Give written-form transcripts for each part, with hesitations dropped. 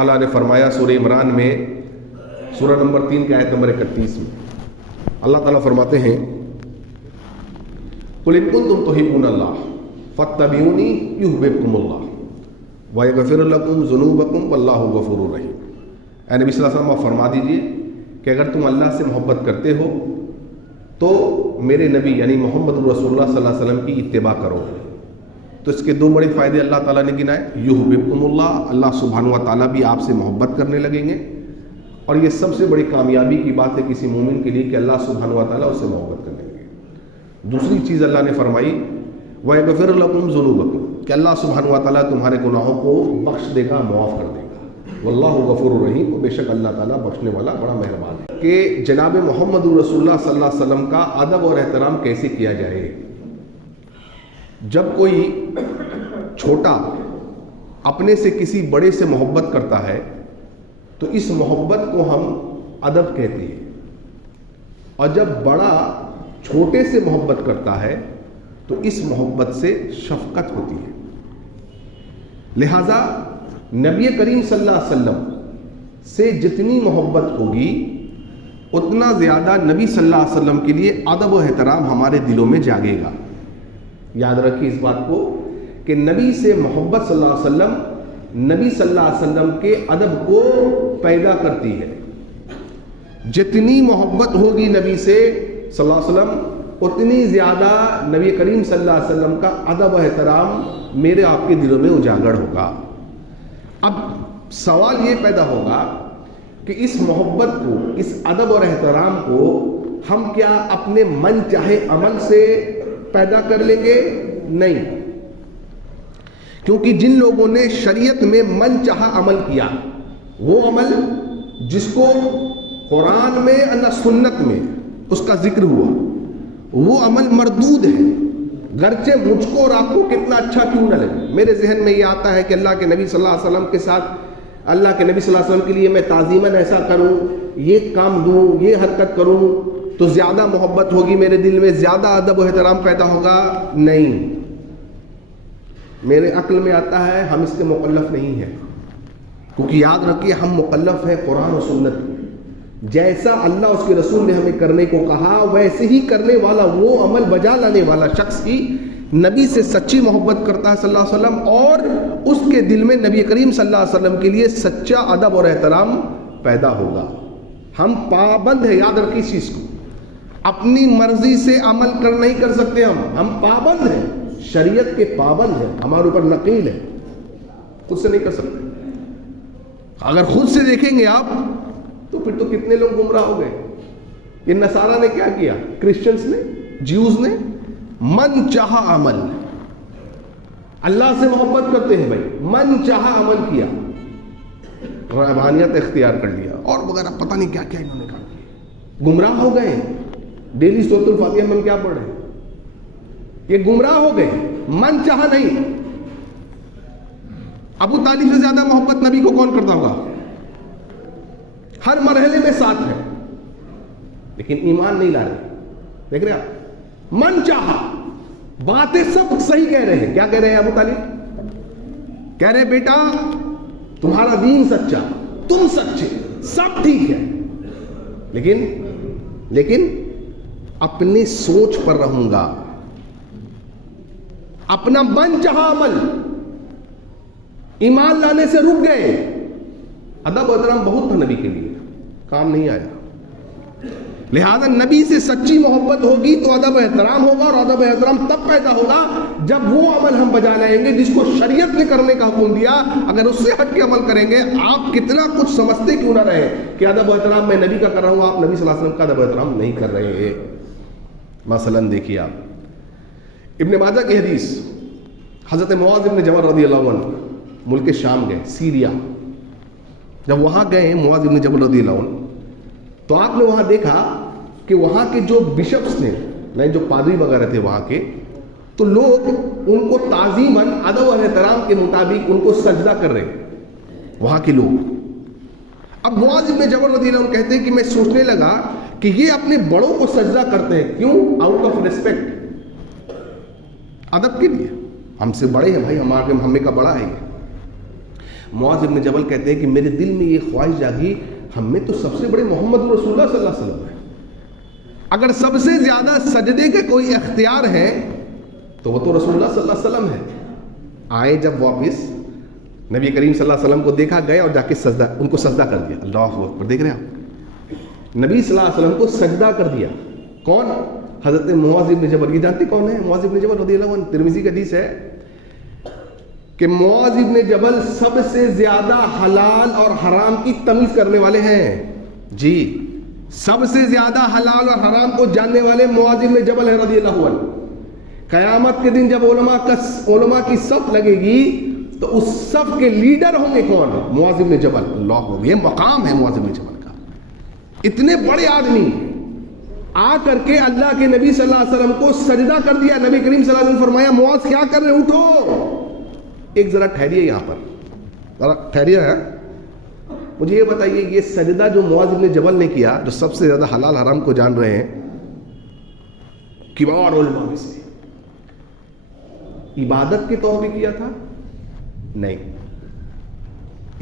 تعالیٰ نے فرمایا سورہ عمران میں سورہ نمبر 3 کی آیت نمبر 31 میں اللہ تعالیٰ فرماتے ہیں قُلْ إِن كُنتُمْ تُحِبُّونَ اللَّهَ فَاتَّبِعُونِي يُحْبِبْكُمُ اللَّهُ وَيَغْفِرْ لَكُمْ ذُنُوبَكُمْ وَاللَّهُ غَفُورٌ رَحِيمٌ۔ اے نبی صلی اللہ علیہ وسلم آپ فرما دیجئے کہ اگر تم اللہ سے محبت کرتے ہو تو میرے نبی یعنی محمد رسول اللہ صلی اللہ علیہ وسلم کی اتباع کرو۔ تو اس کے دو بڑے فائدے اللہ تعالیٰ نے گنائے، یحببکم اللہ، اللہ سبحانہ و تعالیٰ بھی آپ سے محبت کرنے لگیں گے، اور یہ سب سے بڑی کامیابی کی بات ہے کسی مومن کے لیے کہ اللہ سبحانہ و تعالیٰ اس سے محبت کرنے لگے۔ دوسری چیز اللہ نے فرمائی وَيَغْفِرْ لَكُمْ ذُنُوبَكُمْ، کہ اللہ سبحانہ و تعالیٰ تمہارے گناہوں کو بخش دے گا، معاف کر دے گا۔ واللہ غفور رحیم، بے شک اللہ تعالیٰ بخشنے والا بڑا مہربان ہے۔ کہ جناب محمد رسول اللہ صلی اللہ علیہ وسلم کا ادب اور احترام کیسے کیا جائے؟ جب کوئی چھوٹا اپنے سے کسی بڑے سے محبت کرتا ہے تو اس محبت کو ہم ادب کہتے ہیں، اور جب بڑا چھوٹے سے محبت کرتا ہے تو اس محبت سے شفقت ہوتی ہے۔ لہذا نبی کریم صلی اللہ علیہ وسلم سے جتنی محبت ہوگی اتنا زیادہ نبی صلی اللہ علیہ وسلم کے لیے ادب و احترام ہمارے دلوں میں جاگے گا۔ یاد رکھیے اس بات کو کہ نبی سے محبت صلی اللہ علیہ وسلم نبی صلی اللہ علیہ وسلم کے ادب کو پیدا کرتی ہے۔ جتنی محبت ہوگی نبی سے صلی اللہ علیہ وسلم اتنی زیادہ نبی کریم صلی اللہ علیہ وسلم کا ادب و احترام میرے آپ کے دلوں میں اجاگر ہوگا۔ اب سوال یہ پیدا ہوگا کہ اس محبت کو، اس ادب اور احترام کو ہم کیا اپنے من چاہے عمل سے پیدا کر لیں گے؟ نہیں، کیونکہ جن لوگوں نے شریعت میں من چاہا عمل کیا، وہ عمل جس کو قرآن میں نہ سنت میں اس کا ذکر ہوا، وہ عمل مردود ہے، گرچہ مجھ کو اور آپ کو کتنا اچھا کیوں نہ لگے۔ میرے ذہن میں یہ آتا ہے کہ اللہ کے نبی صلی اللہ علیہ وسلم کے ساتھ، اللہ کے نبی صلی اللہ علیہ وسلم کے لیے میں تعظیماً ایسا کروں، یہ کام دوں، یہ حرکت کروں تو زیادہ محبت ہوگی میرے دل میں، زیادہ ادب و احترام پیدا ہوگا۔ نہیں، میرے عقل میں آتا ہے ہم اس کے مکلف نہیں ہیں، کیونکہ یاد رکھیے ہم مکلف ہیں قرآن و سنت میں۔ جیسا اللہ اس کے رسول نے ہمیں کرنے کو کہا ویسے ہی کرنے والا، وہ عمل بجا لانے والا شخص کی نبی سے سچی محبت کرتا ہے صلی اللہ علیہ وسلم، اور اس کے دل میں نبی کریم صلی اللہ علیہ وسلم کے لیے سچا ادب اور احترام پیدا ہوگا۔ ہم پابند ہیں، یاد رکھیے اس چیز کو، اپنی مرضی سے عمل نہیں کر سکتے، ہم پابند ہیں، شریعت کے پابند ہیں، ہمارے اوپر نقیل ہے، خود سے نہیں کر سکتے۔ اگر خود سے دیکھیں گے آپ تو پھر تو کتنے لوگ گمراہ ہو گئے۔ یہ نصارہ نے کیا کیا، کرسچنز نے، جیوز نے، من چاہا عمل، اللہ سے محبت کرتے ہیں بھائی، من چاہا عمل کیا، رہبانیت اختیار کر لیا اور وغیرہ پتہ نہیں کیا کیا انہوں نے کہا، گمراہ ہو گئے۔ ڈیلی سورۃ الفاتحہ میں ہم کیا پڑھ رہے ہیں؟ یہ گمراہ ہو گئے، من چاہا نہیں۔ ابو طالب سے زیادہ محبت نبی کو کون کرتا ہوگا؟ ہر مرحلے میں ساتھ ہے، لیکن ایمان نہیں لا رہے۔ دیکھ رہے آپ، من چاہا، باتیں سب صحیح کہہ رہے ہیں۔ کیا کہہ رہے ہیں ابو طالب؟ کہہ رہے بیٹا تمہارا دین سچا، تم سچے، سب ٹھیک ہے، لیکن اپنی سوچ پر رہوں گا، اپنا من چاہا عمل، ایمان لانے سے رک گئے۔ ادب و احترام بہت تھا نبی کے لیے، کام نہیں آیا۔ لہذا نبی سے سچی محبت ہوگی تو ادب و احترام ہوگا، اور ادب و احترام تب پیدا ہوگا جب وہ عمل ہم بجا لائیں گے جس کو شریعت نے کرنے کا حکم دیا۔ اگر اس سے ہٹ کے عمل کریں گے، آپ کتنا کچھ سمجھتے کیوں نہ رہے کہ ادب و احترام میں نبی کا کر رہا ہوں، آپ نبی صلی اللہ علیہ وسلم کا ادب و احترام نہیں کر رہے ہیں۔ مثلا دیکھیے آپ ابن ماجہ کی حدیث، حضرت معاذ بن جبل رضی اللہ عنہ ملک شام گئے، سیریا۔ جب وہاں گئے معاذ بن جبل رضی اللہ عنہ، تو آپ نے وہاں دیکھا کہ وہاں کے جو بشپس نے، جو پادری وغیرہ تھے وہاں کے، تو لوگ ان کو تعظیماً ادب و احترام کے مطابق ان کو سجدہ کر رہے وہاں کے لوگ۔ اب معاذ بن جبل رضی اللہ عنہ کہتے ہیں کہ میں سوچنے لگا کہ یہ اپنے بڑوں کو سجدہ کرتے ہیں کیوں؟ آؤٹ آف ریسپیکٹ، ادب کے لیے، ہم سے بڑے ہیں بھائی، ہمیں کا بڑا ہے یہ۔ معاذ ابن جبل کہتے ہیں کہ میرے دل میں یہ خواہش جاگی، ہم میں تو سب سے بڑے محمد رسول اللہ صلی اللہ علیہ وسلم ہیں، اگر سب سے زیادہ سجدے کا کوئی اختیار ہے تو وہ تو رسول اللہ صلی اللہ علیہ وسلم ہے۔ آئے جب واپس نبی کریم صلی اللہ علیہ وسلم کو دیکھا، گئے اور جا کے سجدہ، ان کو سجدہ کر دیا۔ اللہ اکبر، دیکھ رہے ہیں آپ، نبی صلی اللہ علیہ وسلم کو سجدہ کر دیا۔ کون؟ حضرت معاذ ابن جبل۔ یہ جانتے کون ہے معاذ ابن جبل رضی اللہ عنہ؟ ترمذی کا حدیث ہے کہ معاذ ابن جبل سب سے زیادہ حلال اور حرام کی تمیز کرنے والے ہیں۔ جی، سب سے زیادہ حلال اور حرام کو جاننے والے معاذ ابن جبل ہے رضی اللہ عنہ۔ قیامت کے دن جب علماء کی صف لگے گی تو اس صف کے لیڈر ہوں گے کون؟ معاذ ابن جبل۔ اللہ، یہ مقام ہے معاذ ابن جبل کا۔ اتنے بڑے آدمی آ کر کے اللہ کے نبی صلی اللہ علیہ وسلم کو سجدہ کر دیا۔ نبی کریم صلی اللہ علیہ وسلم نے فرمایا معاذ کیا کر رہے، اٹھو، ایک ذرا ٹھہریے، یہاں پر ذرا ٹھہریے۔ مجھے یہ بتائیے، یہ سجدہ جو معاذ ابن جبل نے کیا، جو سب سے زیادہ حلال حرام کو جان رہے ہیں، کبار علماء میں سے، عبادت کے طور پہ کیا تھا؟ نہیں،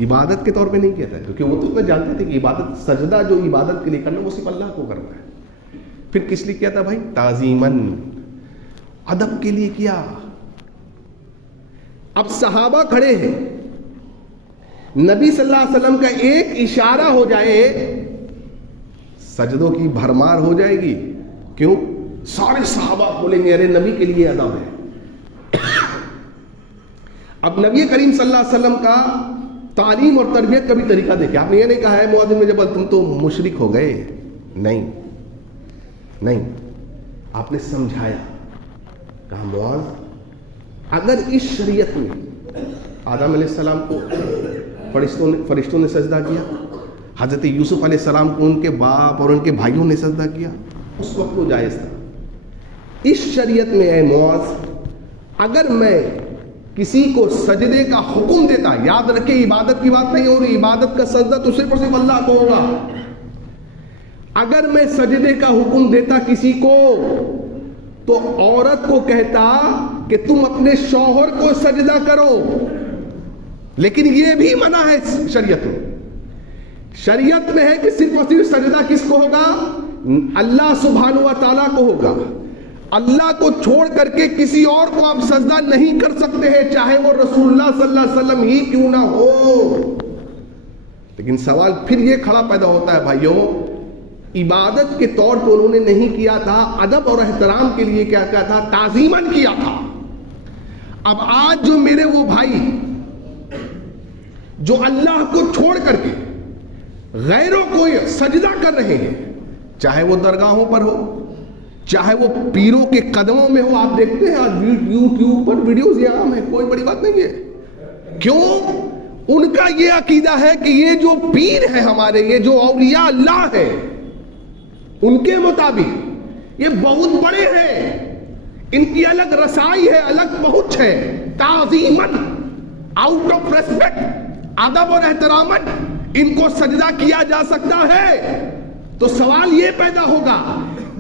عبادت کے طور پہ نہیں کیا تھا، کیونکہ وہ تو اتنا جانتے تھے کہ عبادت، سجدہ جو عبادت کے لیے کرنا وہ صرف اللہ کو کرنا ہے۔ پھر کس لیے کیا تھا بھائی؟ تعظیماً، ادب کے لیے کیا۔ اب صحابہ کھڑے ہیں، نبی صلی اللہ علیہ وسلم کا ایک اشارہ ہو جائے سجدوں کی بھرمار ہو جائے گی۔ کیوں؟ سارے صحابہ بولیں گے ارے نبی کے لیے ادب ہے۔ اب نبی کریم صلی اللہ علیہ وسلم کا تعلیم اور تربیت کا بھی طریقہ دیکھیں۔ آپ نے یہ نہیں کہا ہے معاذ بن جبل تم تو مشرک ہو گئے، نہیں نہیں، آپ نے سمجھایا، کہا معاذ اگر اس شریعت میں آدم علیہ السلام کو فرشتوں نے سجدہ کیا، حضرت یوسف علیہ السلام کو ان کے باپ اور ان کے بھائیوں نے سجدہ کیا، اس وقت وہ جائز تھا۔ اس شریعت میں اے معاذ اگر میں کسی کو سجدے کا حکم دیتا، یاد رکھے عبادت کی بات نہیں ہو رہی، عبادت کا سجدہ تو صرف اور صرف اللہ کو ہوگا۔ اگر میں سجدے کا حکم دیتا کسی کو تو عورت کو کہتا کہ تم اپنے شوہر کو سجدہ کرو، لیکن یہ بھی منع ہے شریعت میں۔ شریعت میں ہے کہ صرف اور صرف سجدہ کس کو ہوگا؟ اللہ سبحانہ و تعالیٰ کو ہوگا۔ اللہ کو چھوڑ کر کے کسی اور کو آپ سجدہ نہیں کر سکتے ہیں، چاہے وہ رسول اللہ صلی اللہ علیہ وسلم ہی کیوں نہ ہو۔ لیکن سوال پھر یہ کھڑا پیدا ہوتا ہے بھائیوں، عبادت کے طور پر انہوں نے نہیں کیا تھا، ادب اور احترام کے لیے کیا کیا تھا؟ تعظیماً کیا تھا۔ اب آج جو میرے وہ بھائی جو اللہ کو چھوڑ کر کے غیروں کو سجدہ کر رہے ہیں، چاہے وہ درگاہوں پر ہو، چاہے وہ پیروں کے قدموں میں ہو، آپ دیکھتے ہیں آج یوٹیوب پر ویڈیوز یہ عام ہے، کوئی بڑی بات نہیں ہے۔ کیوں؟ ان کا یہ عقیدہ ہے کہ یہ جو پیر ہے ہمارے، یہ جو اولیاء اللہ ہے، ان کے مطابق یہ بہت بڑے ہیں، ان کی الگ رسائی ہے، الگ پہنچ ہے، تعظیماً، آؤٹ آف ریسپیکٹ، ادب اور احتراماً ان کو سجدہ کیا جا سکتا ہے۔ تو سوال یہ پیدا ہوگا،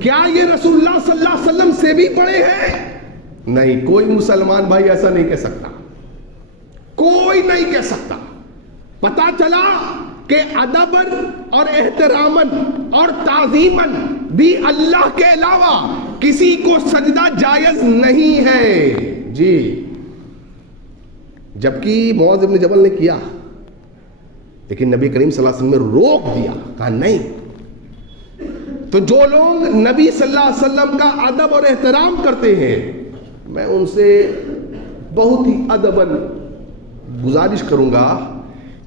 کیا یہ رسول اللہ صلی اللہ علیہ وسلم سے بھی بڑے ہیں؟ نہیں، کوئی مسلمان بھائی ایسا نہیں کہہ سکتا، کوئی نہیں کہہ سکتا۔ پتا چلا کہ ادباً اور احتراماً اور تعظیماً بھی اللہ کے علاوہ کسی کو سجدہ جائز نہیں ہے۔ جی، جبکہ معاذ بن جبل نے کیا، لیکن نبی کریم صلی اللہ علیہ وسلم نے روک دیا، کہا نہیں۔ تو جو لوگ نبی صلی اللہ علیہ وسلم کا ادب اور احترام کرتے ہیں، میں ان سے بہت ہی ادباً گزارش کروں گا،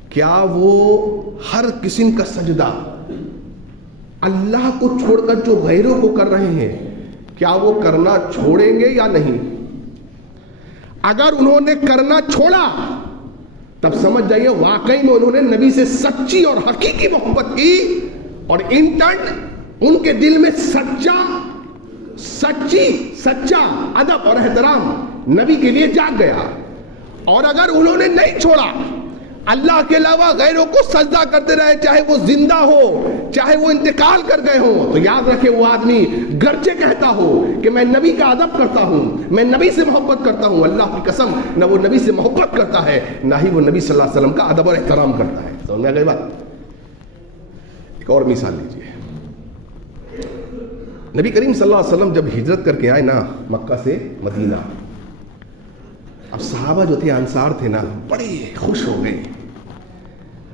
کیا وہ ہر قسم کا سجدہ اللہ کو چھوڑ کر جو غیروں کو کر رہے ہیں، کیا وہ کرنا چھوڑیں گے یا نہیں؟ اگر انہوں نے کرنا چھوڑا تب سمجھ جائیے واقعی میں انہوں نے نبی سے سچی اور حقیقی محبت کی، اور انٹرن ان کے دل میں سچا ادب اور احترام نبی کے لیے جاگ گیا۔ اور اگر انہوں نے نہیں چھوڑا، اللہ کے علاوہ غیروں کو سجدہ کرتے رہے، چاہے وہ زندہ ہو چاہے وہ انتقال کر گئے ہوں، تو یاد رکھے وہ آدمی گرچہ کہتا ہو کہ میں نبی کا ادب کرتا ہوں، میں نبی سے محبت کرتا ہوں، اللہ کی قسم نہ وہ نبی سے محبت کرتا ہے نہ ہی وہ نبی صلی اللہ علیہ وسلم کا ادب اور احترام کرتا ہے۔ سمجھ میں آ گئی بات؟ ایک اور مثال لیجیے، نبی کریم صلی اللہ علیہ وسلم جب ہجرت کر کے آئے نا مکہ سے مدینہ، اب صحابہ جو تھے انصار تھے نا بڑے خوش ہو گئے۔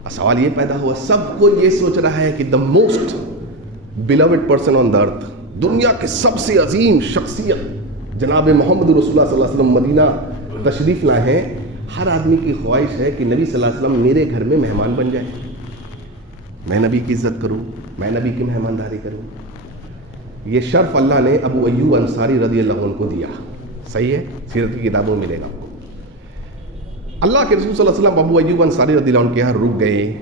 اب سوال یہ پیدا ہوا، سب کو یہ سوچ رہا ہے کہ دا موسٹ بیلوڈ پرسن آن دا ارتھ، دنیا کے سب سے عظیم شخصیت جناب محمد رسول اللہ صلی اللہ علیہ وسلم مدینہ تشریف لائے ہیں۔ ہر آدمی کی خواہش ہے کہ نبی صلی اللہ علیہ وسلم میرے گھر میں مہمان بن جائے، میں نبی کی عزت کروں، میں نبی کی مہمانداری کروں۔ یہ شرف اللہ نے ابو ایوب انصاری رضی اللہ عنہ کو دیا، صحیح ہے، سیرت کی کتابوں میں ملے گا آپ کو۔ اللہ کے رسول صلی اللہ علیہ وسلم ابو ایوب انصاری رضی اللہ عنہ کے یہاں رک گئے۔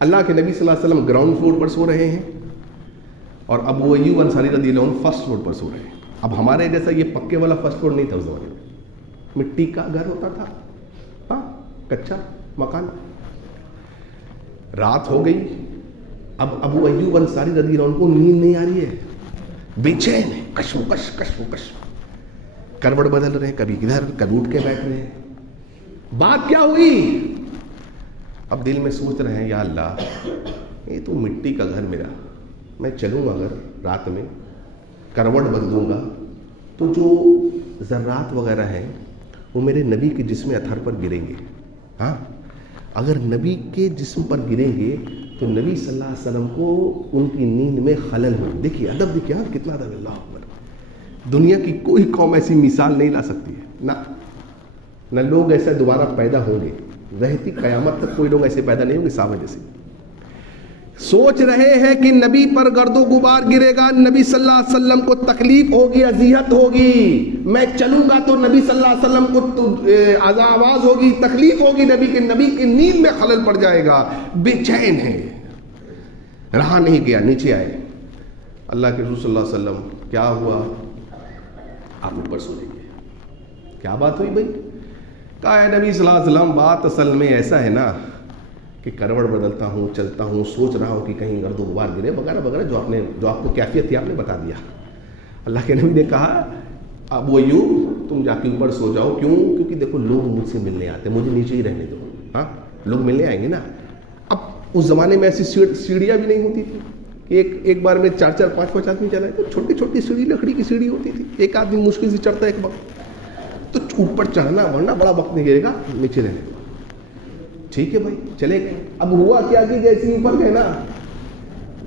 اللہ کے نبی صلی اللہ علیہ وسلم گراؤنڈ فلور پر سو رہے ہیں اور ابو ایوب انصاری رضی اللہ عنہ فرسٹ فلور پر سو رہے ہیں۔ اب ہمارے جیسا یہ پکے والا فرسٹ فلور نہیں تھا اس زمانے میں، مٹی کا گھر ہوتا تھا، ہاں کچا مکان۔ رات ہو گئی، اب ابو ایوب انصاری رضی اللہ عنہ کو نیند نہیں آ رہی ہے، بے چین ہے، کشمکش کشمکش، کروٹ بدل رہے ہیں، کبھی ادھر کبھی اٹھ کے بیٹھ رہے ہیں۔ بات کیا ہوئی؟ اب دل میں سوچ رہے ہیں یا اللہ یہ تو مٹی کا گھر میرا، میں چلوں اگر رات میں کروٹ بدلوں گا تو جو ذرات وغیرہ ہیں وہ میرے نبی کے جسم اطہر پر گریں گے، ہاں اگر نبی کے جسم پر گریں گے تو نبی صلی اللہ علیہ وسلم کو ان کی نیند میں خلل ہو۔ دیکھیے ادب، دیکھیے ہاں کتنا ادب، اللہ اکبر۔ دنیا کی کوئی قوم ایسی مثال نہیں لا سکتی ہے، نہ لوگ ایسے دوبارہ پیدا ہوں گے، رہتی قیامت تک کوئی لوگ ایسے پیدا نہیں ہوں گے صحابہ جیسے۔ سوچ رہے ہیں کہ نبی پر گرد و غبار گرے گا، نبی صلی اللہ علیہ وسلم کو تکلیف ہوگی، اذیت ہوگی، میں چلوں گا تو نبی صلی اللہ علیہ وسلم کو آواز ہوگی، تکلیف ہوگی، نبی کی نیند میں خلل پڑ جائے گا، بے چین ہے۔ رہا نہیں گیا، نیچے آئے، اللہ کے رسول صلی اللہ علیہ وسلم کیا ہوا؟ آپ اوپر سو لیجیے۔ کیا بات ہوئی بھائی؟ کہا ہے نبی صلی اللہ علیہ وسلم بات اصل میں ایسا ہے نا کہ کروٹ بدلتا ہوں، چلتا ہوں، سوچ رہا ہوں کہ کہیں گرد و غبار گرے وغیرہ وغیرہ، جو آپ کو کیفیت تھی آپ نے بتا دیا۔ اللہ کے نبی نے کہا ابو ایوب تم جا کے اوپر سو جاؤ، کیوں؟ کیونکہ دیکھو لوگ مجھ سے ملنے آتے، مجھے نیچے ہی رہنے دو، ہاں لوگ ملنے آئیں گے نا۔ اب اس زمانے میں ایسی سیڑھیاں بھی نہیں ہوتی تھی کہ ایک بار میں 4 5 آدمی چلائے، تو چھوٹی چھوٹی سیڑھی، لکڑی کی سیڑھی ہوتی تھی، ایک آدمی مشکل سے چڑھتا ہے ایک وقت، تو اوپر چڑھنا ورنہ بڑا وقت نہیں گرے گا، نیچے رہنے دو۔ ٹھیک ہے بھائی، چلے گئے۔ اب ہوا کیا کہ جیسے اوپر گئے نا،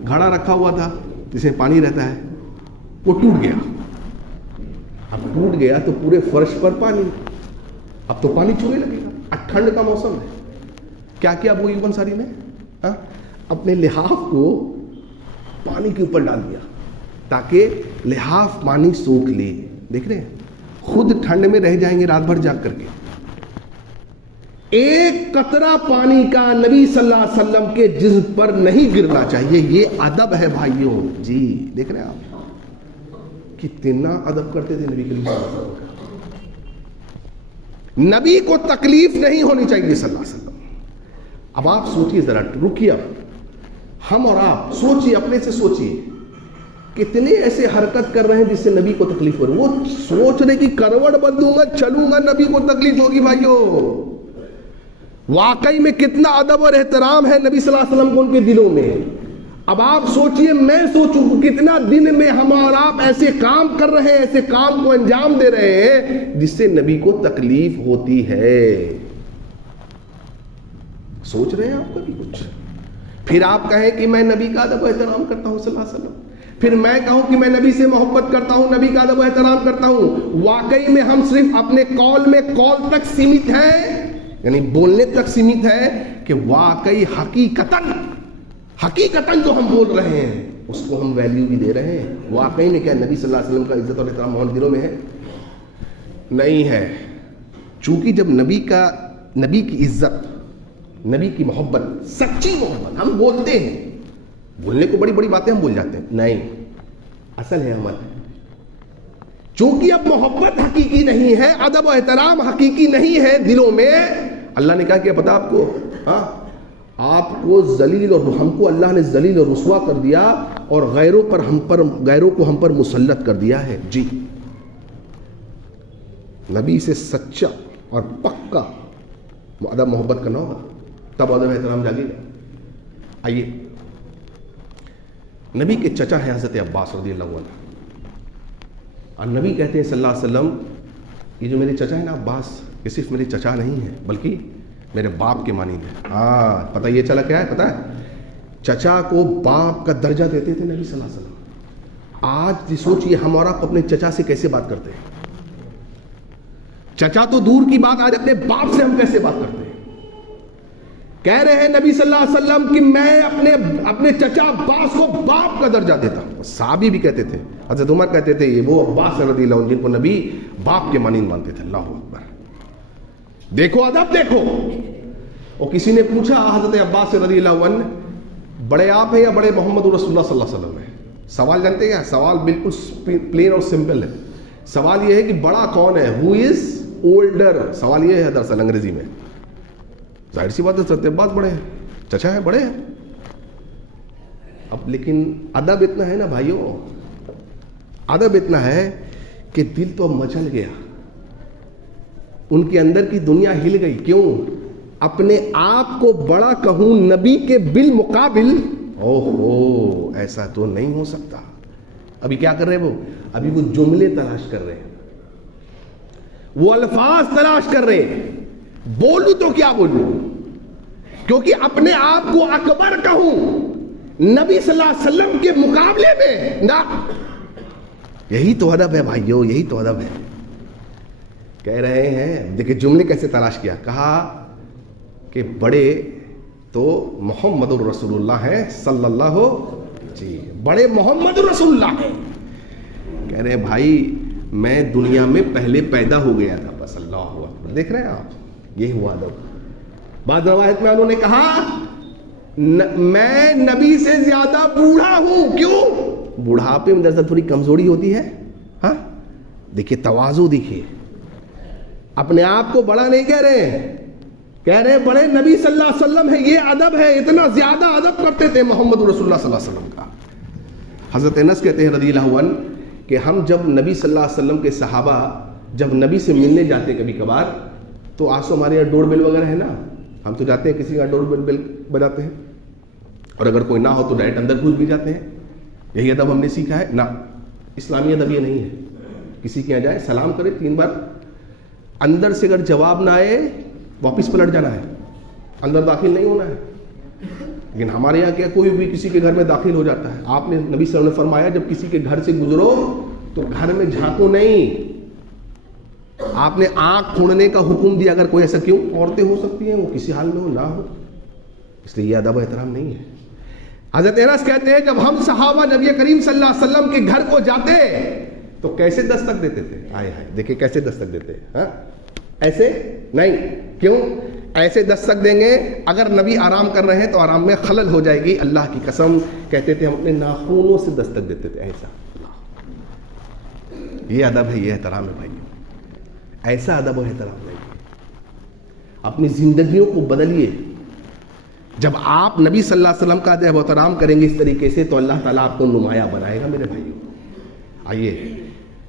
گھڑا رکھا ہوا تھا جس میں پانی رہتا ہے، وہ ٹوٹ گیا۔ اب ٹوٹ گیا تو پورے فرش پر پانی، اب تو پانی چونے لگے گا، اب ٹھنڈ کا موسم ہے۔ کیا کیا ابو ایوب انصاری نے؟ اپنے لحاف کو پانی کے اوپر ڈال دیا تاکہ لحاف پانی سوکھ لے۔ دیکھ رہے ہیں، خود ٹھنڈ میں رہ جائیں گے رات بھر جاگ کر کے۔ ایک قطرہ پانی کا نبی صلی اللہ علیہ وسلم کے جسم پر نہیں گرنا چاہیے، یہ ادب ہے بھائیوں۔ جی دیکھ رہے ہیں آپ کتنا ادب کرتے تھے نبی کریم صلی اللہ علیہ وسلم۔ نبی کو تکلیف نہیں ہونی چاہیے صلی اللہ علیہ وسلم۔ اب آپ سوچئے ذرا، رکیے، اب ہم اور آپ سوچئے، اپنے سے سوچئے کتنے ایسے حرکت کر رہے ہیں جس سے نبی کو تکلیف ہو رہی ہے۔ وہ سوچ رہے کہ کروٹ بدلوں گا، چلوں گا، نبی کو تکلیف ہوگی۔ بھائیوں واقعی میں کتنا ادب اور احترام ہے نبی صلی اللہ علیہ وسلم کو ان کے دلوں میں۔ اب آپ سوچئے، میں سوچوں کتنا دن میں ہم اور آپ ایسے کام کر رہے ہیں، ایسے کام کو انجام دے رہے ہیں جس سے نبی کو تکلیف ہوتی ہے۔ سوچ رہے ہیں آپ کبھی کچھ؟ پھر آپ کہیں کہ میں نبی کا ادب و احترام کرتا ہوں صلی اللہ علیہ وسلم، پھر میں کہوں کہ میں نبی سے محبت کرتا ہوں، نبی کا ادب و احترام کرتا ہوں۔ واقعی میں ہم صرف اپنے قول تک سیمت ہیں، یعنی بولنے تک سیمت ہے، کہ واقعی حقیقتاً جو ہم بول رہے ہیں اس کو ہم ویلیو بھی دے رہے ہیں؟ واقعی میں کیا نبی صلی اللہ علیہ وسلم کا عزت اور احترام ہمارے دلوں میں ہے؟ نہیں ہے۔ چونکہ جب نبی کی عزت، نبی کی محبت، سچی محبت، ہم بولتے ہیں، بولنے کو بڑی بڑی باتیں ہم بول جاتے ہیں، نہیں، اصل ہے عمل۔ چونکہ اب محبت حقیقی نہیں ہے، ادب و احترام حقیقی نہیں ہے دلوں میں، اللہ نے کہا کہ پتا آپ کو، ہاں آپ کو ذلیل، اور ہم کو اللہ نے ذلیل اور رسوا کر دیا، اور غیروں کو ہم پر مسلط کر دیا ہے. جی نبی سے سچا اور پکا ادب محبت کرنا ہوگا، تب ادب احترام جاگے گا. آئیے، نبی کے چچا ہیں حضرت عباس رضی اللہ عنہ، اور نبی کہتے ہیں صلی اللہ علیہ وسلم یہ جو میرے چچا ہیں نا عباس، یہ صرف میرے چچا نہیں ہیں بلکہ میرے باپ کے مانند ہیں. ہاں پتہ یہ چلا کیا ہے، پتہ ہے چچا کو باپ کا درجہ دیتے تھے نبی صلی اللہ علیہ وسلم. آج سوچئے ہم اور آپ اپنے چچا سے کیسے بات کرتے ہیں. چچا تو دور کی بات، آج اپنے باپ سے ہم کیسے بات کرتے ہیں. کہہ رہے ہیں نبی صلی اللہ علیہ وسلم کہ میں اپنے چچا عباس کو باپ کا درجہ دیتا ہوں. صحابی بھی کہتے تھے، حضرت عمر کہتے تھے یہ وہ عباس رضی اللہ عنہ جن کو نبی باپ کے مانند مانتے تھے. اللہ اکبر، دیکھو ادب دیکھو. اور کسی نے پوچھا حضرت عباس رضی اللہ عنہ بڑے آپ ہیں یا بڑے محمد رسول اللہ صلی اللہ علیہ وسلم ہیں؟ سوال جانتے ہیں، سوال بالکل پلین اور سمپل ہے. سوال یہ ہے کہ بڑا کون ہے، ہو از اولڈر. سوال یہ ہے دراصل انگریزی میں. ظاہر سی بات ہے حضرت عباس بڑے ہیں، چچا ہیں بڑے ہیں. اب لیکن ادب اتنا ہے نا بھائیوں، ادب اتنا ہے کہ دل تو اب مچل گیا، ان کے اندر کی دنیا ہل گئی. کیوں؟ اپنے آپ کو بڑا کہوں نبی کے بالمقابل. اوہو ایسا تو نہیں ہو سکتا. ابھی کیا کر رہے ہیں وہ؟ ابھی وہ جملے تلاش کر رہے ہیں، وہ الفاظ تلاش کر رہے ہیں. بولوں تو کیا بولوں، کیونکہ اپنے آپ کو اکبر کہوں نبی صلی اللہ علیہ وسلم کے مقابلے میں نہ. یہی تو ادب ہے بھائیو، یہی تو ادب ہے. کہہ رہے ہیں دیکھیں جملے کیسے تلاش کیا. کہا کہ بڑے تو محمد الرسول اللہ ہیں صلی اللہ، جی بڑے محمد الرسول اللہ ہیں. کہہ رہے ہیں بھائی میں دنیا میں پہلے پیدا ہو گیا تھا بس. اللہ اکبر، دیکھ رہے ہیں آپ، یہ ہوا ادب. بعض روایت میں انہوں نے کہا میں نبی سے زیادہ بوڑھا ہوں. کیوں؟ بوڑھاپے میں دراصل تھوڑی کمزوری ہوتی ہے. ہاں دیکھیے تواضع، دیکھیے اپنے آپ کو بڑا نہیں کہہ رہے ہیں، کہہ رہے ہیں بڑے نبی صلی اللہ علیہ وسلم ہے. یہ ادب ہے. اتنا زیادہ ادب کرتے تھے محمد رسول اللہ صلی اللہ علیہ وسلم کا. حضرت انس کہتے ہیں رضی اللہ عنہ کہ ہم جب نبی صلی اللہ علیہ وسلم کے صحابہ جب نبی سے ملنے جاتے کبھی کبھار، تو آسو ہمارے یہاں ڈور بیل وغیرہ ہے نا، ہم تو جاتے ہیں کسی کا ڈور بیل بجاتے ہیں، اور اگر کوئی نہ ہو تو ڈائریکٹ اندر گھس بھی جاتے ہیں. یہی ادب ہم نے سیکھا ہے نا. اسلامی ادب یہ نہیں ہے. کسی کے یہاں جائے سلام کرے 3 بار، اندر سے اگر جواب نہ آئے واپس پلٹ جانا ہے، اندر داخل نہیں ہونا ہے. لیکن ہمارے یہاں کیا کوئی بھی کسی کے گھر میں داخل ہو جاتا ہے. آپ نے نبی صلی اللہ علیہ وسلم نے فرمایا جب کسی کے گھر سے گزرو تو گھر میں جھانکو نہیں. آپ نے آنکھ کھوڑنے کا حکم دیا. اگر کوئی ایسا، کیوں؟ عورتیں ہو سکتی ہیں، وہ کسی حال میں ہو نہ ہو، اس لیے یہ ادب و احترام نہیں ہے. حضرت انس کہتے ہیں جب ہم صحابہ نبی کریم صلی اللہ علیہ وسلم کے گھر کو جاتے تو کیسے دستک دیتے تھے. آئے ہائے دیکھیں کیسے دستک دیتے ہیں. ہاں ایسے نہیں. کیوں ایسے دستک دیں گے؟ اگر نبی آرام کر رہے ہیں تو آرام میں خلل ہو جائے گی. اللہ کی قسم کہتے تھے ہم اپنے ناخنوں سے دستک دیتے تھے. ایسا یہ ادب ہے، یہ احترام ہے بھائی. ایسا ادب و احترام نہیں. اپنی زندگیوں کو بدلیے. جب آپ نبی صلی اللہ علیہ وسلم کا ادب و احترام کریں گے اس طریقے سے تو اللہ تعالیٰ آپ کو نمایاں بنائے گا میرے بھائیوں. آئیے،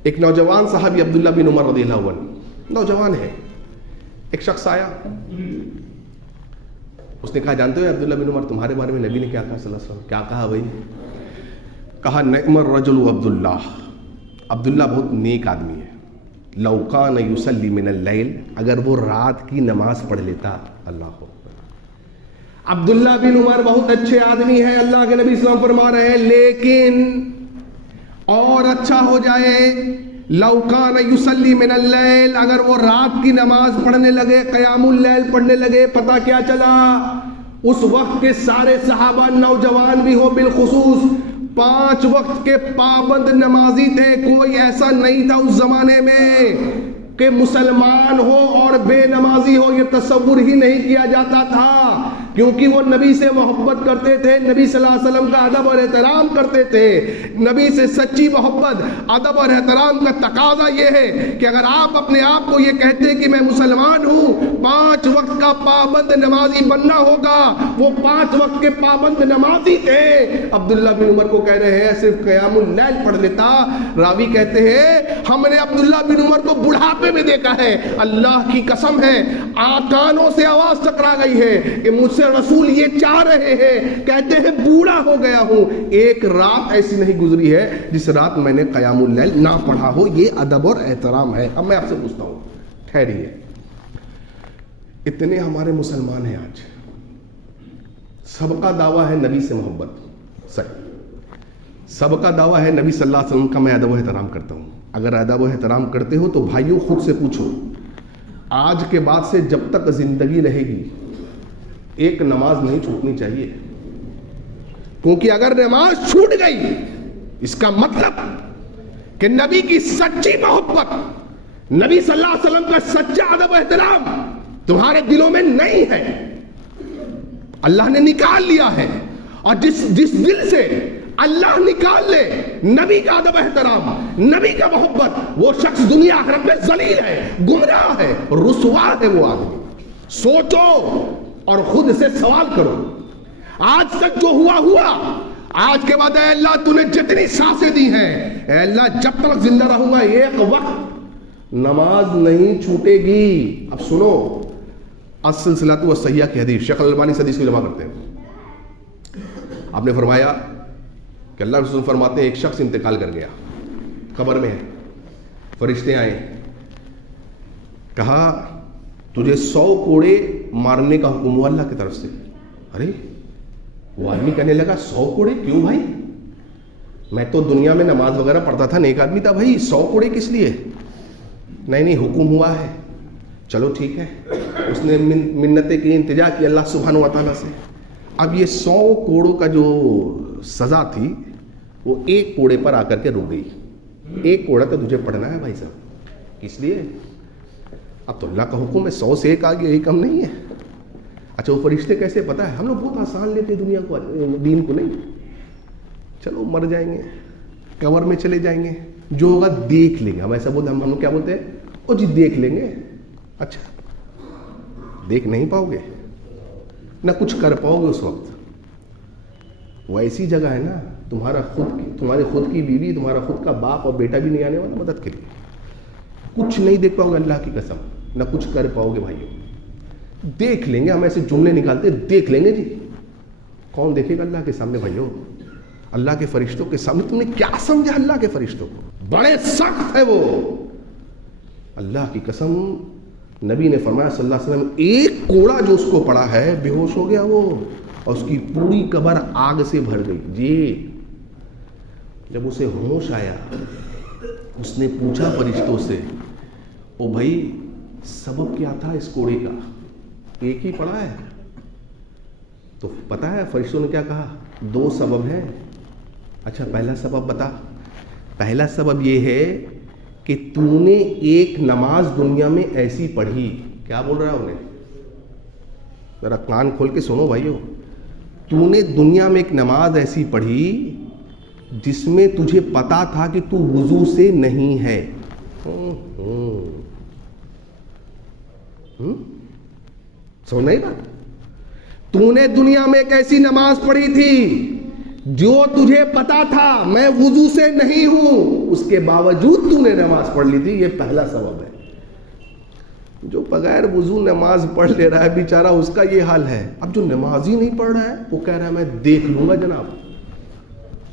ایک نوجوان صحابی عبداللہ بن عمر رضی اللہ عنہ، نوجوان ہے. ایک شخص آیا، اس نے کہا جانتے ہو عبداللہ بن عمر تمہارے بارے میں نبی نے کیا کہا صلی اللہ علیہ وسلم؟ کیا کہا بھائی؟ کہا نعم الرجل عبداللہ، عبداللہ بہت نیک آدمی ہے. لو کان یصلی من اللیل، اگر وہ رات کی نماز پڑھ لیتا. اللہ اکبر. عبداللہ بن عمر بہت اچھے آدمی ہیں، اللہ کے نبی صلی اللہ علیہ وسلم فرما رہے ہیں لیکن اور اچھا ہو جائے، لو کان یصلی من اللیل، اگر وہ رات کی نماز پڑھنے لگے، قیام اللیل پڑھنے لگے. پتہ کیا چلا؟ اس وقت کے سارے صحابہ نوجوان بھی ہو بالخصوص 5 وقت کے پابند نمازی تھے. کوئی ایسا نہیں تھا اس زمانے میں کہ مسلمان ہو اور بے نمازی ہو، یہ تصور ہی نہیں کیا جاتا تھا. کیونکہ وہ نبی سے محبت کرتے تھے, نبی صلی اللہ علیہ وسلم کا ادب اور احترام کرتے تھے. نبی سے سچی محبت, ادب اور احترام کا تقاضا یہ ہے کہ اگر آپ اپنے آپ کو یہ کہتے کہ میں مسلمان ہوں, 5 وقت کا پابند نمازی بننا ہوگا. وہ 5 وقت کے پابند نمازی تھے. عبداللہ بن عمر کو کہہ رہے ہیں صرف قیام اللیل پڑھ لیتا. راوی کہتے ہیں ہم نے عبداللہ بن عمر کو بڑھاپے میں دیکھا ہے, اللہ کی قسم ہے کانوں سے آواز ٹکرا گئی ہے کہ مجھ سے رسول یہ چاہ رہے ہیں, کہتے ہیں بوڑھا ہو گیا ہوں, ایک رات ایسی نہیں گزری ہے جس رات میں نے قیام اللیل نہ پڑھا ہو. یہ ادب اور احترام ہے. اب میں آپ سے پوچھتا ہوں, ٹھہریے, اتنے ہمارے مسلمان ہیں آج, سب کا دعویٰ ہے نبی سے محبت, صحیح, سب کا دعویٰ ہے نبی صلی اللہ علیہ وسلم کا میں ادب و احترام کرتا ہوں. اگر ادب و احترام کرتے ہو تو بھائیوں خود سے پوچھو, آج کے بعد سے جب تک زندگی رہے گی ایک نماز نہیں چھوٹنی چاہیے. کیونکہ اگر نماز چھوٹ گئی اس کا مطلب کہ نبی کی سچی محبت, نبی صلی اللہ علیہ وسلم کا سچا ادب و احترام تمہارے دلوں میں نہیں ہے. اللہ نے نکال لیا ہے, اور جس دل سے اللہ نکال لے نبی کا ادب احترام, نبی کا محبت, وہ شخص دنیا آخرت میں ذلیل ہے, گمراہ ہے, رسوا ہے وہ آدمی. سوچو اور خود سے سوال کرو. آج تک جو ہوا, آج کے بعد اے اللہ تو نے جتنی سانسیں دی ہیں, اے اللہ جب تک زندہ رہوں گا ایک وقت نماز نہیں چھوٹے گی. اب سنو السلسلۃ والصحیحہ کی حدیث, شیخ الالبانی اس حدیث کو جمع کرتے ہیں. آپ نے فرمایا کہ اللہ رسول فرماتے ہیں ایک شخص انتقال کر گیا, قبر میں ہے, فرشتے آئے, کہا تجھے 100 کوڑے مارنے کا حکم ہوا اللہ کی طرف سے. ارے وہ آدمی کہنے لگا 100 کوڑے کیوں بھائی, میں تو دنیا میں نماز وغیرہ پڑھتا تھا, نیک آدمی تھا بھائی, 100 کوڑے کس لیے؟ نہیں حکم ہوا ہے. چلو ٹھیک ہے, اس نے منتیں کی, التجا کی اللہ سبحانہ و تعالیٰ سے. اب یہ 100 کوڑوں کا جو سزا تھی وہ 1 کوڑے پر آ کر کے رک گئی. 1 کوڑا تو تجھے پڑھنا ہے بھائی صاحب, کس لیے؟ اب تو اللہ کا حکم ہے, 100 سے 1 آ گیا, یہی کم نہیں ہے. اچھا وہ فرشتے کیسے پتا ہے؟ ہم لوگ بہت آسان لیتے دنیا کو, دین کو نہیں. چلو مر جائیں گے, قبر میں چلے جائیں گے, جو ہوگا دیکھ لیں گے. ہم ایسا بولتے, ہم لوگ کیا بولتے ہیں, او جی دیکھ لیں گے. اچھا دیکھ نہیں پاؤ گے, نہ کچھ کر پاؤ گے اس وقت. وہ ایسی جگہ ہے نا, تمہارے خود کی بیوی, تمہارا خود کا باپ اور بیٹا بھی نہیں آنے والا مدد کے لیے. کچھ نہیں دیکھ پاؤ گے اللہ کی قسم, نہ کچھ کر پاؤ گے بھائیوں. دیکھ لیں گے, ہم ایسے جملے نکالتے دیکھ لیں گے جی. کون دیکھے گا اللہ کے سامنے بھائیوں؟ اللہ کے فرشتوں کے سامنے. تم نے کیا سمجھا اللہ کے فرشتوں کو؟ بڑے سخت ہے وہ. اللہ کی قسم نبی نے فرمایا صلی اللہ علیہ وسلم, 1 کوڑا جو اس کو پڑا ہے بے ہوش ہو گیا وہ, اور اس کی پوری قبر آگ سے بھر گئی. جی جب اسے ہوش آیا اس نے پوچھا فرشتوں سے, او بھائی سبب کیا تھا اس کوڑے کا؟ 1 ہی پڑا ہے. تو پتا ہے فرشتوں نے کیا کہا؟ 2 سبب ہیں. اچھا پہلا سبب بتا. پہلا سبب یہ ہے کہ تو نے ایک نماز دنیا میں ایسی پڑھی. کیا بول رہا ہے انہیں؟ ذرا کان کھول کے سنو بھائیو. تو نے دنیا میں ایک نماز ایسی پڑھی جس میں تجھے پتا تھا کہ تو وضو سے نہیں ہے. سو نہیں بات. تو نے دنیا میں ایک ایسی نماز پڑھی تھی جو تجھے پتا تھا میں وضو سے نہیں ہوں, اس کے باوجود تو نے نماز پڑھ لی تھی. یہ پہلا سبب ہے. جو بغیر وضو نماز پڑھ لے رہا ہے بیچارہ, اس کا یہ حال ہے. اب جو نماز ہی نہیں پڑھ رہا ہے وہ کہہ رہا ہے میں دیکھ لوں گا جناب.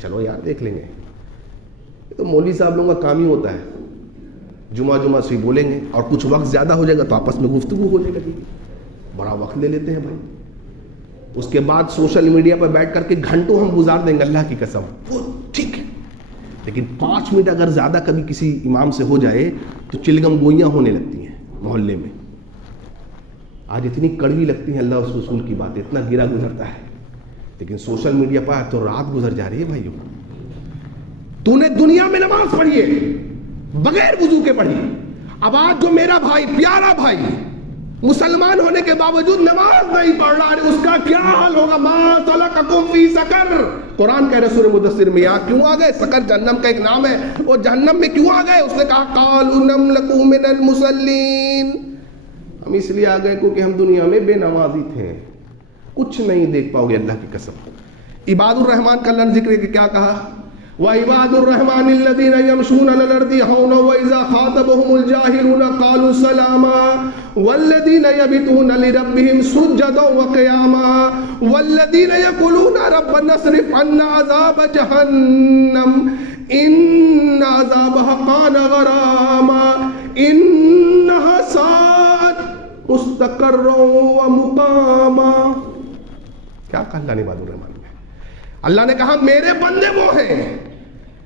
چلو یار دیکھ لیں گے. یہ تو مولوی صاحب لوگوں کا کام ہی ہوتا ہے, جمعہ سے بولیں گے اور کچھ وقت زیادہ ہو جائے گا تو آپس میں گفتگو ہونے لگے گی. بڑا وقت لے لیتے ہیں بھائی. اس کے بعد سوشل میڈیا پر بیٹھ کر کے گھنٹوں ہم گزار دیں گے اللہ کی قسم. وہ ٹھیک ہے, لیکن 5 منٹ اگر زیادہ کبھی کسی امام سے ہو جائے تو چلگم گوئیاں ہونے لگتی ہیں محلے میں. آج اتنی کڑوی لگتی ہیں اللہ اس رسول کی بات, اتنا گرا گزرتا ہے, لیکن سوشل میڈیا پر تو رات گزر جا رہی ہے بھائیوں. تو نے دنیا میں نماز پڑھی ہے بغیر وضو کے پڑھی. اب آج جو میرا بھائی, پیارا بھائی, مسلمان ہونے کے باوجود نماز نہیں پڑھ رہا ہے، اس کا کیا حال ہوگا؟ ما سلککم فی سقر، قرآن کہہ رہے سورہ مدثر میں آپ کیوں آ گئے؟ سقر جہنم کا ایک نام ہے، وہ جہنم میں کیوں آ گئے؟ اس نے کہا قالوا لم نک من المصلین، ہم اس لیے آ گئے کیونکہ ہم دنیا میں بے نمازی تھے. کچھ نہیں دیکھ پاؤ گے اللہ کی قسم. عباد الرحمان کا اللہ نے ذکر کیا کہا؟ وَعِبَادُ الرَّحْمَنِ الَّذِينَ يَمْشُونَ عَلَى الْأَرْضِ هَوْنًا وَإِذَا خَاطَبَهُمُ الْجَاهِلُونَ قَالُوا سَلَامًا وَالَّذِينَ يَبِيتُونَ لِرَبِّهِمْ سُجَّدًا وَقِيَامًا وَالَّذِينَ يَقُولُونَ رَبَّنَا اصْرِفْ عَنَّا عَذَابَ جَهَنَّمَ إِنَّ عَذَابَهَا كَانَ غَرَامًا إِنَّهَا سَاءَتْ مُسْتَقَرًّا وَمُقَامًا. کیا کہا اللہ نے عباد الرحمان؟ اللہ نے کہا میرے بندے وہ ہیں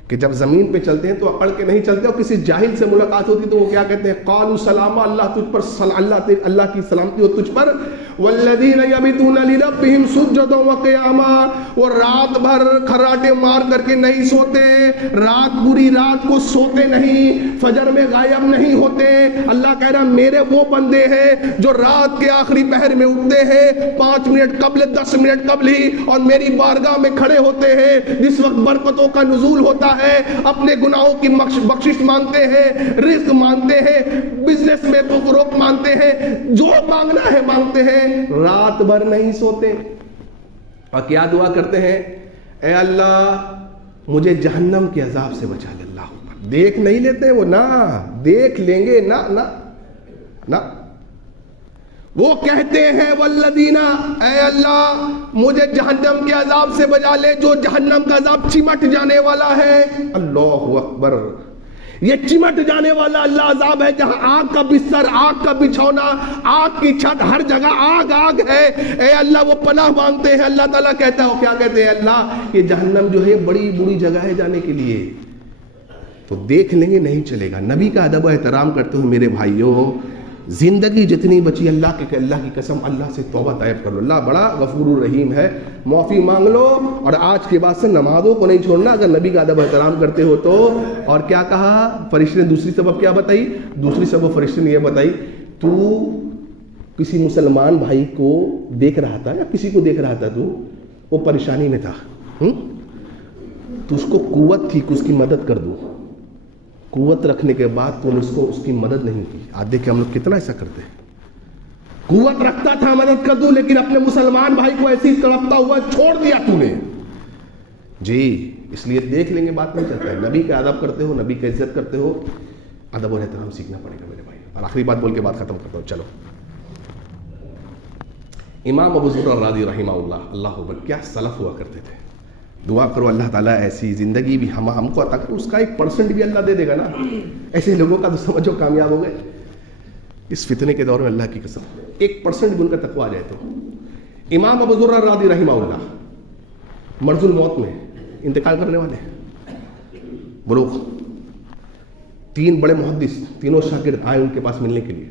کہ جب زمین پہ چلتے ہیں تو اکڑ کے نہیں چلتے، اور کسی جاہل سے ملاقات ہوتی تو وہ کیا کہتے ہیں؟ قالوا سلاما، اللہ تجھ پر اللہ کی سلامتی ہو تجھ پر. والذین یبیتون لربہم سجدا وقیاما، وہ رات بھر کھراٹے مار کر کے نہیں سوتے، رات پوری رات کو سوتے نہیں، فجر میں غائب نہیں ہوتے. اللہ کہہ رہا میرے وہ بندے ہیں جو رات کے آخری پہر میں اٹھتے ہیں 5 منٹ قبل 10 منٹ قبل ہی، اور میری بارگاہ میں کھڑے ہوتے ہیں جس وقت برکتوں کا نزول ہوتا ہے، اپنے گناہوں کی بخشش مانگتے ہیں، رزق مانگتے ہیں، بزنس میں فروغ مانگتے ہیں، جو مانگنا ہے مانگتے ہیں، رات بھر نہیں سوتے. اور کیا دعا کرتے ہیں؟ اے اللہ مجھے جہنم کے عذاب سے بچا لے. اللہ دیکھ نہیں لیتے وہ، نہ دیکھ لیں گے، نہ نہ نہ. وہ کہتے ہیں والذین، اے اللہ مجھے جہنم کے عذاب سے بچا لے جو جہنم کا عذاب چمٹ جانے والا ہے. اللہ اکبر. یہ چمٹ جانے والا اللہ عذاب ہے جہاں آگ کا بستر، آگ کا بچھونا، آگ کی چھت، ہر جگہ آگ آگ ہے. اے اللہ وہ پناہ مانگتے ہیں. اللہ تعالیٰ کہتا ہے، وہ کیا کہتے ہیں؟ اللہ یہ جہنم جو ہے بڑی بری جگہ ہے جانے کے لیے، تو دیکھ لیں گے نہیں چلے گا. نبی کا ادب و احترام کرتے ہوئے میرے بھائیوں، زندگی جتنی بچی اللہ کی قسم اللہ سے توبہ طائب کر لو. اللہ بڑا غفور الرحیم ہے، معافی مانگ لو، اور آج کے بعد سے نمازوں کو نہیں چھوڑنا اگر نبی کا ادب احترام کرتے ہو تو. اور کیا کہا فرشتے نے؟ دوسری سبب کیا بتائی؟ دوسری سبب فرشتے نے یہ بتائی، تو کسی مسلمان بھائی کو دیکھ رہا تھا یا کسی کو دیکھ رہا تھا، تو وہ پریشانی میں تھا، تو اس کو قوت تھی کہ اس کی مدد کر دوں. قوت رکھنے کے بعد تو نے اس کی مدد نہیں کی. آج دیکھیں ہم لوگ کتنا ایسا کرتے ہیں. قوت رکھتا تھا مدد کر دوں، لیکن اپنے مسلمان بھائی کو ایسی تڑپتا ہوا چھوڑ دیا تو نے. جی اس لیے دیکھ لیں گے بات نہیں چلتا ہے. نبی کا ادب کرتے ہو، نبی کا عزت کرتے ہو، ادب اور احترام سیکھنا پڑے گا میرے بھائی. اور آخری بات بول کے بات ختم کرتا ہوں. چلو، امام ابو ذر الرازی رحمہ اللہ، اللہ اکبر، کیا سلف ہوا کرتے تھے. دعا کرو اللہ تعالیٰ ایسی زندگی بھی ہم کو عطا کرے. اس کا 1% بھی اللہ دے دے گا نا. ایسے لوگوں کا تو سمجھو کامیاب ہو گئے اس فتنے کے دور میں. اللہ کی قسم 1% بھی ان کا تقویٰ آ جائے تو. امام ابو ذر الرازی رحمہ اللہ مرض الموت میں انتقال کرنے والے ہیں. بلوغ 3 بڑے محدث، تینوں شاگرد آئے ان کے پاس ملنے کے لیے.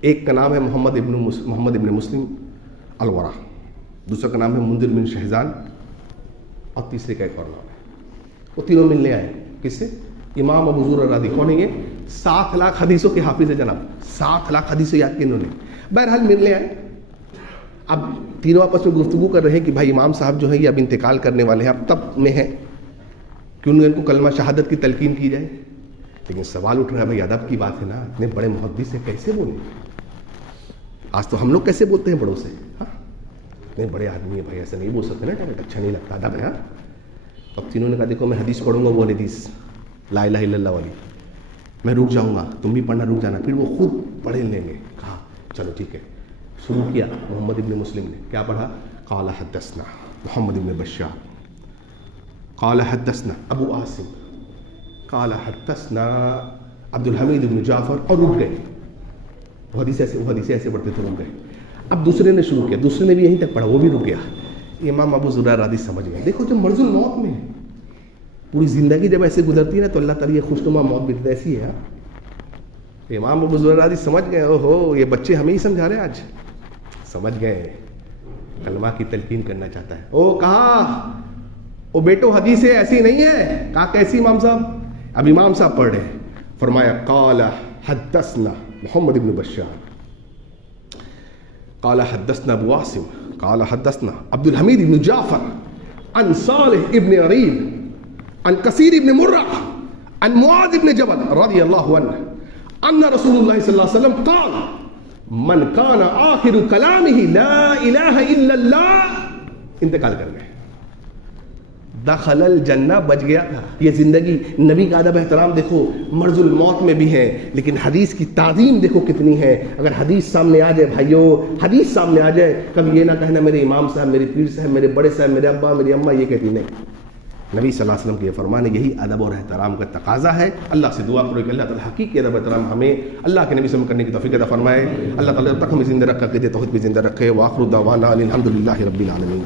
ایک کا نام ہے محمد ابن مسلم الورا، دوسرا کا نام ہے منذر بن شہزان، اور تیسرے کا ایک اور نام ہے. وہ تینوں ملنے آئے. کس سے؟ امام ابو ذر الرازی. کون ہے یہ؟ 7 لاکھ حدیثوں کے حافظ ہے جناب. 7 لاکھ حدیثیں یاد کی انہوں نے. بہرحال ملنے آئے. اب تینوں آپس میں گفتگو کر رہے ہیں کہ بھائی امام صاحب جو ہے یہ اب انتقال کرنے والے ہیں، اب تب میں ہیں کہ ان کو کلمہ شہادت کی تلقین کی جائے. لیکن سوال اٹھ رہا ہے، بھائی ادب کی بات ہے نا، اتنے بڑے محدث ہیں کیسے بولیں؟ آج تو ہم لوگ کیسے بولتے ہیں بڑوں سے؟ ہاں اتنے بڑے آدمی ہیں بھائی، ایسا نہیں بول سکتے نا، اچھا نہیں لگتا ادب ہے. اب تینوں نے کہا دیکھو میں حدیث پڑھوں گا، وہ حدیث لا الہ الا اللہ والی، میں رک جاؤں گا، تم بھی پڑھنا رک جانا، پھر وہ خود پڑھ لیں گے. کہا چلو ٹھیک ہے. شروع کیا محمد ابن مسلم نے. کیا پڑھا؟ قال حدثنا محمد ابن بشار، قال حدثنا ابو عاصم، قال حدثنا عبد الحمید ابن جعفر، اور رک گئے. وہ حدیث ایسے پڑھتے تھے، رک گئے. اب دوسرے نے شروع کیا، دوسرے نے بھی یہیں تک پڑھا، وہ بھی رک گیا. امام ابو ذر الرازی سمجھ گئے. دیکھو جب مرض الموت میں پوری زندگی جب ایسے گزرتی ہے نا تو اللہ تعالیٰ یہ خوشنما موت بھی ایسی ہے. امام ابو ذر الرازی سمجھ گئے، اوہو یہ بچے ہمیں ہی سمجھا رہے ہیں. آج سمجھ گئے کلمہ کی تلقین کرنا چاہتا ہے. او کہا او بیٹو حدیث ایسی نہیں ہے. کہا کیسی امام صاحب؟ اب امام صاحب پڑھ رہے ہیں. فرمایا قال حدثنا محمد ابن بشار قال حدثنا ابو عاصم قال حدثنا عبد الحميد بن جعفر عن صالح ابن عريب عن كثير بن مرة عن معاذ بن جبل رضي الله عنه أن رسول الله صلى الله عليه وسلم قال من كان آخر كلامه لا إله إلا الله انتقال کر گئے دخل الجنہ بچ گیا. یہ زندگی نبی کا ادب احترام دیکھو مرض الموت میں بھی ہے, لیکن حدیث کی تعظیم دیکھو کتنی ہے. اگر حدیث سامنے آ جائے بھائیو, حدیث سامنے آ جائے, کبھی یہ نہ کہنا میرے امام صاحب, میرے پیر صاحب, میرے بڑے صاحب, میرے ابا, میری اماں یہ کہتی نہیں. نبی صلی اللہ علیہ وسلم کے یہ فرمان ہے, یہی ادب اور احترام کا تقاضا ہے. اللہ سے دعا کرو کہ اللہ تعالیٰ حقیقی ادب احترام ہمیں اللہ کے نبی صلی اللہ علیہ وسلم کرنے کی توفیق عطا فرمائے. اللہ تعالیٰ تک ہمیں زندہ رکھ کر کے توحید میں زندہ رکھے. وآخر دعوانا الحمد للہ رب العالمین.